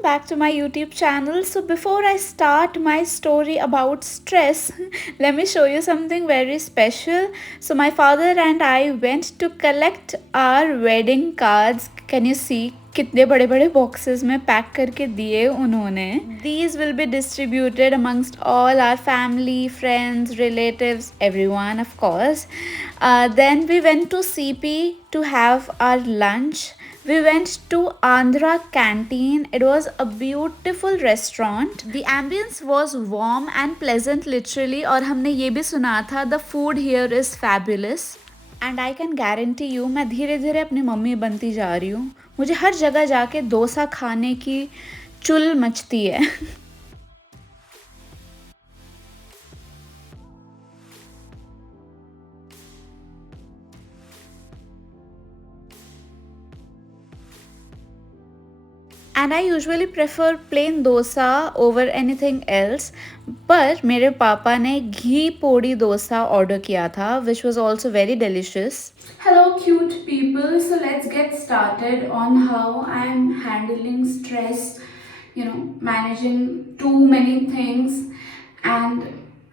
welcome back to my YouTube channel. So before I start my story about stress, let me show you something very special. So my father and I went to collect our wedding cards. Can you see? कितने बड़े बड़े boxes में pack करके दिए उन्होंने. These will be distributed amongst all our family, friends, relatives, everyone of course. Then we went to CP to have our lunch. We went to Andhra Canteen. It was a beautiful restaurant. The ambience was warm and pleasant literally और हमने ये भी सुना था the food here is fabulous. And I can guarantee you मैं धीरे धीरे अपनी मम्मी बनती जा रही हूँ. मुझे हर जगह जाके डोसा खाने की चुल मचती है. And I usually prefer plain dosa over anything else. पर मेरे पापा ने घी पोड़ी डोसा ऑर्डर किया था, which was also very delicious. Hello cute people, so let's get started on how I'm handling stress, managing too many things and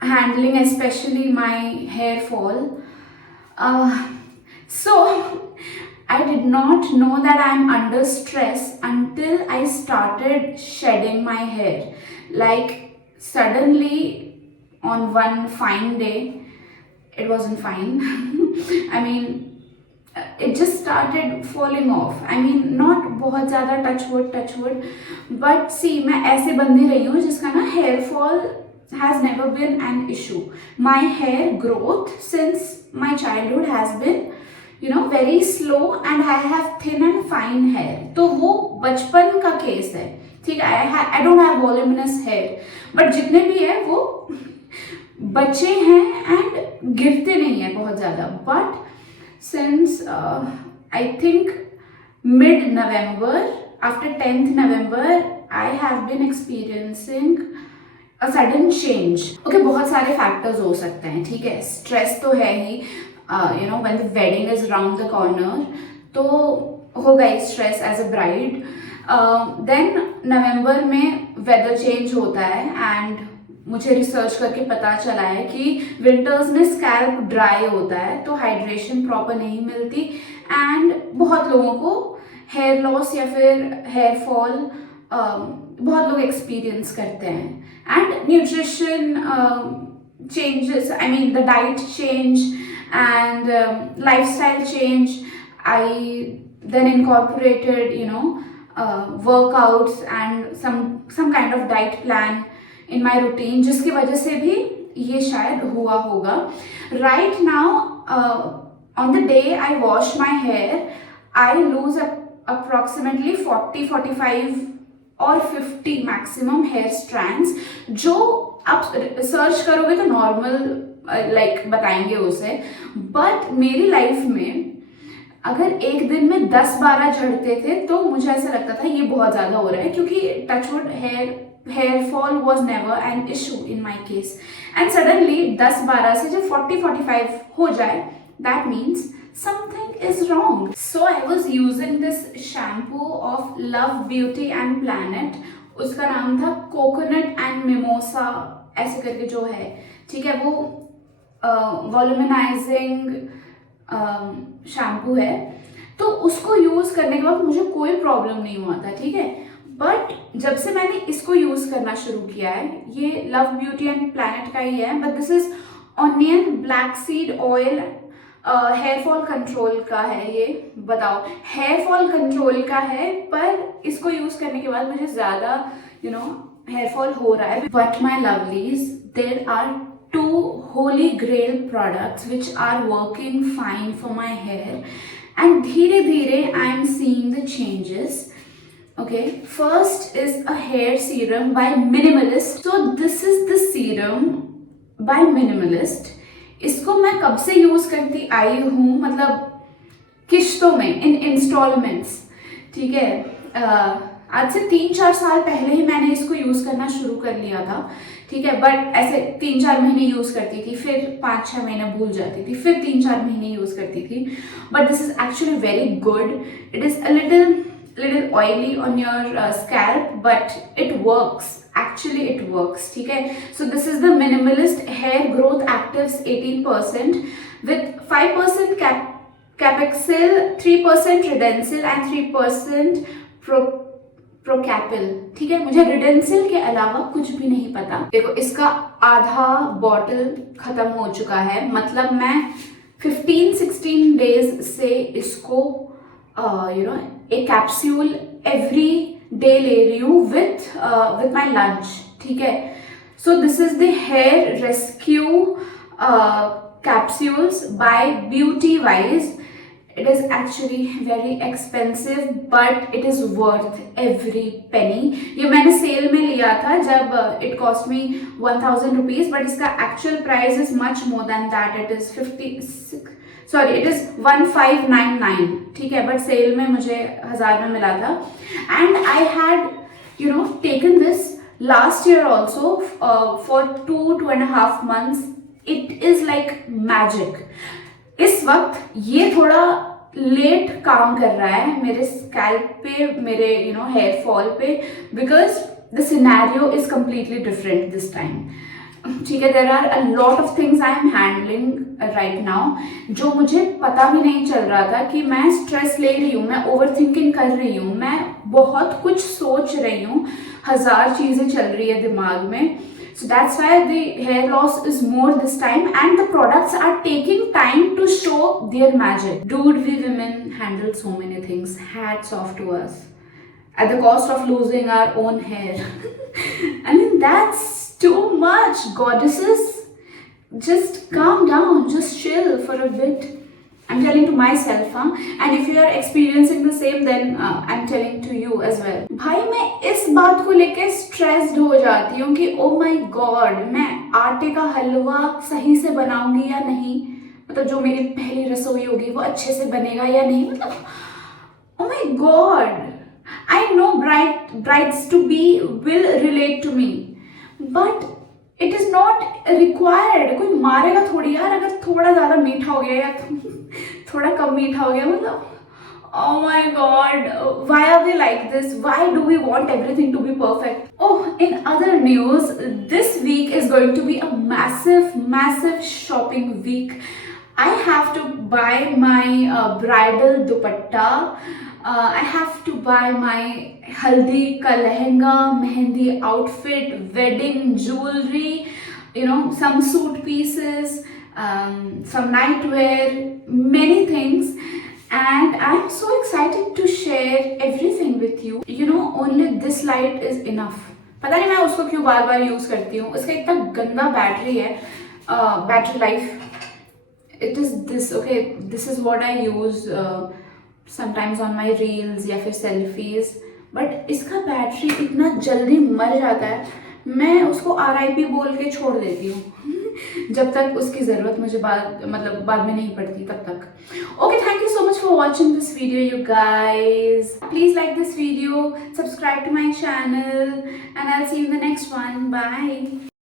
handling especially my hair fall. So I did not know that I'm under stress until I started shedding my hair. Like suddenly on one fine day, it wasn't fine. I mean, it just started falling off. I mean, not बहुत ज़्यादा touch wood, but see, मैं ऐसे बंदी रही हूँ जिसका ना hair fall has never been an issue. My hair growth since my childhood has been very slow and I have thin and fine hair. तो वो बचपन का केस है, ठीक है. I don't have voluminous hair, but जितने भी है वो बच्चे हैं and गिरते नहीं है बहुत ज़्यादा. But since I think mid-November, after 10th November, I have been experiencing a sudden change. Okay, बहुत सारे factors हो सकते हैं, ठीक है. Stress तो है ही. When the wedding is around the corner, तो होगा ही stress as a bride. Then November में weather change होता है and मुझे रिसर्च करके पता चला है कि विंटर्स में स्कैल्प ड्राई होता है तो हाइड्रेशन प्रॉपर नहीं मिलती एंड बहुत लोगों को हेयर लॉस या फिर हेयर फॉल बहुत लोग एक्सपीरियंस करते हैं. And nutrition changes, I mean the diet change and lifestyle change. I then incorporated workouts and some kind of diet plan in my routine, जिसकी वजह से भी ये शायद हुआ होगा. Right now, on the day I wash my hair, I lose approximately 40-45 और 50 maximum hair strands, जो आप सर्च करोगे तो नॉर्मल बताएंगे उसे. बट मेरी लाइफ में अगर एक दिन में 10-12 झड़ते थे तो मुझे ऐसा लगता था ये बहुत ज़्यादा हो रहा है, क्योंकि touchwood hair fall was never an issue in my case. And suddenly 10-12 से जब 40-45 हो जाए, that means something is wrong. So I was using this shampoo of Love Beauty and Planet. उसका नाम था कोकोनट एंड मिमोसा ऐसे करके जो है, ठीक है. वो वॉल्यूमनाइजिंग शैम्पू है, तो उसको यूज़ करने के बाद मुझे कोई प्रॉब्लम नहीं हुआ था, ठीक है. बट जब से मैंने इसको यूज़ करना शुरू किया है, ये लव ब्यूटी एंड प्लैनेट का ही है, but this is onion black seed oil. Hair fall control का है ये. बताओ, हेयर फॉल कंट्रोल का है, पर इसको यूज़ करने के बाद मुझे ज़्यादा हेयर फॉल हो रहा है. But my lovelies, there are two holy grail products which are working fine for my hair, and धीरे धीरे I am seeing the changes. Okay, first is a hair serum by Minimalist. So this is the serum by Minimalist. इसको मैं कब से use करती आई हूँ, मतलब किश्तों में, इन इंस्टॉलमेंट्स, ठीक है. आज से 3-4 साल पहले ही मैंने इसको यूज़ करना शुरू कर लिया था, ठीक है. बट ऐसे 3-4 महीने यूज़ करती थी, फिर 5-6 महीने भूल जाती थी, फिर 3-4 महीने यूज़ करती थी. But this is actually very good. It is a little little oily on your scalp, but it works. Actually it works. ठीक है, so this is the Minimalist Hair Growth Actives 18% with 5% Capexil, 3% Redensil and 3% Procapil. ठीक है, मुझे रिडेंसिल के अलावा कुछ भी नहीं पता. देखो इसका आधा बॉटल खत्म हो चुका है, मतलब मैं 15-16 डेज से इसको एक कैप्सूल एवरी डे ले रही हूँ विथ माई लंच. ठीक है, so this is the hair rescue capsules by beauty wise. It is actually very expensive but it is worth every penny. ये मैंने सेल में लिया था जब it cost me 1000 rupees, but इसका actual price is much more than that. It is 1599. ठीक है, but cell में मुझे 1000 में मिला था. And I had taken this last year also for 2.5 months. It is like magic. इस वक्त ये थोड़ा लेट काम कर रहा है मेरे स्कैल्प पे, मेरे हेयर फॉल पे, because the scenario is completely different this time. ठीक है, there are a lot of things I am handling right now जो मुझे पता भी नहीं चल रहा था कि मैं स्ट्रेस ले रही हूँ, मैं ओवर थिंकिंग कर रही हूँ, मैं बहुत कुछ सोच रही हूँ, 1000 चीज़ें चल रही है दिमाग में. So that's why the hair loss is more this time and the products are taking time to show their magic. Dude, we women handle so many things. Hats off to us. At the cost of losing our own hair. I mean, that's too much. Goddesses, just calm down. Just chill for a bit. I'm telling to myself, and if you are experiencing the same, then I'm telling to you as well. भाई मैं इस बात को लेके stressed हो जाती हूँ कि ओ माय गॉड, मैं आटे का हलवा सही से बनाऊंगी या नहीं, मतलब जो मेरी पहली रसोई होगी वो अच्छे से बनेगा या नहीं, मतलब oh my God. I know brides to be will relate to me, but it is not required. कोई मारेगा थोड़ी यार अगर थोड़ा ज्यादा मीठा हो गया या थोड़ा कम मीठा हो गया, मतलब oh my god, why are we like this? Why do we want everything to be perfect? Oh, in other news, this week is going to be a massive shopping week. I have to buy my bridal dupatta. I have to buy my haldi ka lehenga, mehendi outfit, wedding jewelry, some suit pieces, some nightwear, many things. And I'm so excited to share everything with you. Only this light is enough. पता नहीं मैं उसको क्यों बार बार use करती हूँ, उसका इतना गंदा बैटरी है, battery life. It is this, okay, this is what I use sometimes on my reels या फिर selfies, but इसका बैटरी इतना जल्दी मर जाता है, मैं उसको RIP बोल के छोड़ देती हूँ जब तक उसकी ज़रूरत मुझे बाद में नहीं पड़ती तब तक. Okay, thank you so much for watching this video, you guys. Please like this video, subscribe to my channel, and I'll see you in the next one. Bye.